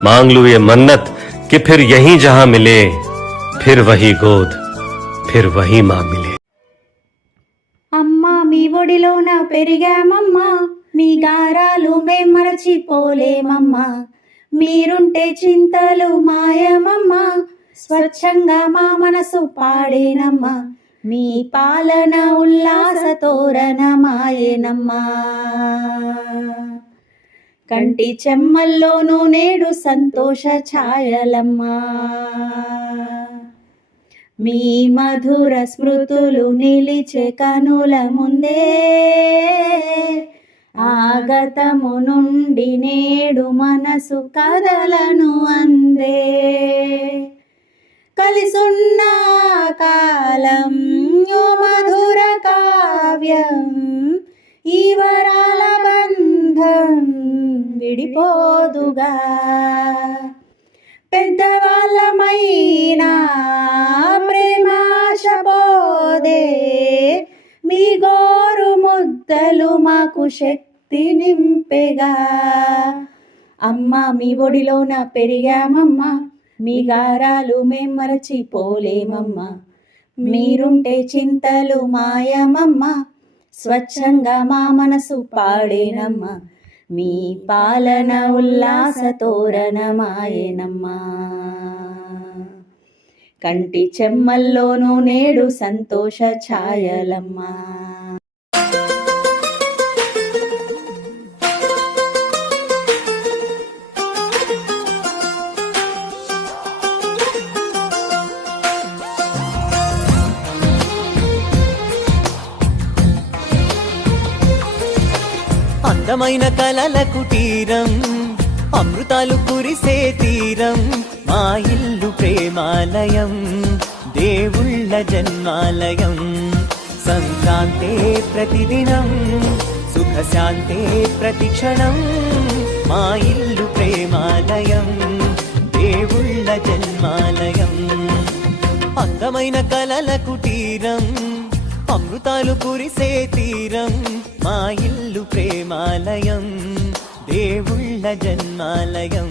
मांग लूं ये मन्नत कि फिर यहीं जहां मिले, फिर वही गोद, फिर वही मां मिले। అమ్మా మీ ఒడిలోన పెరిగామమ్మా, మీ గారాలు మేం మరచిపోలేమమ్మా. మీరుంటే చింతలు మాయమమ్మా, స్వచ్ఛంగా మా మనసు పాడేనమ్మా. మీ పాలన ఉల్లాస తోరణమాయేనమ్మా. కంటి చెమ్మల్లోనూ నేడు సంతోష ఛాయలమ్మా. మీ మధుర స్మృతులు నిలిచే కనుల ముందే, ఆగతము నుండి నేడు మనసు కదలను అందే. కలిసున్న కాలం ఓ మధుర కావ్యం, ఈ వరాల బంధం విడిపోదుగా. పెద్దవాళ్ళమైనా ప్రేమాశ పోదే, మీ గోరు ముద్దలు మాకు శక్తి నింపెగా. అమ్మ మీ ఒడిలోన పెరిగామమ్మా, మీ గారాలు మేం మరచిపోలేమమ్మా. మీరుంటే చింతలు మాయమమ్మా, స్వచ్ఛంగా మా మనసు పాడేనమ్మా. మీ పాలన ఉల్లాస తోరణమాయేనమ్మా. కంటి చెమ్మల్లోనూ నేడు సంతోష ఛాయలమ్మా. అందమైన కలల కుటీరం, అమృతాలు కురిసే తీరం, మా ఇల్లు ప్రేమాలయం, దేవుళ్ళ జన్మాలయం. సంక్రాంతే ప్రతిదినం, సుఖశాంతే ప్రతిక్షణం, మా ఇల్లు ప్రేమాలయం, దేవుళ్ళ జన్మాలయం. అందమైన కలల కుటీరం, అమృతాలు కురిసే తీరం, మా ఇల్లు ప్రేమాలయం, దేవుళ్ళ జన్మాలయం.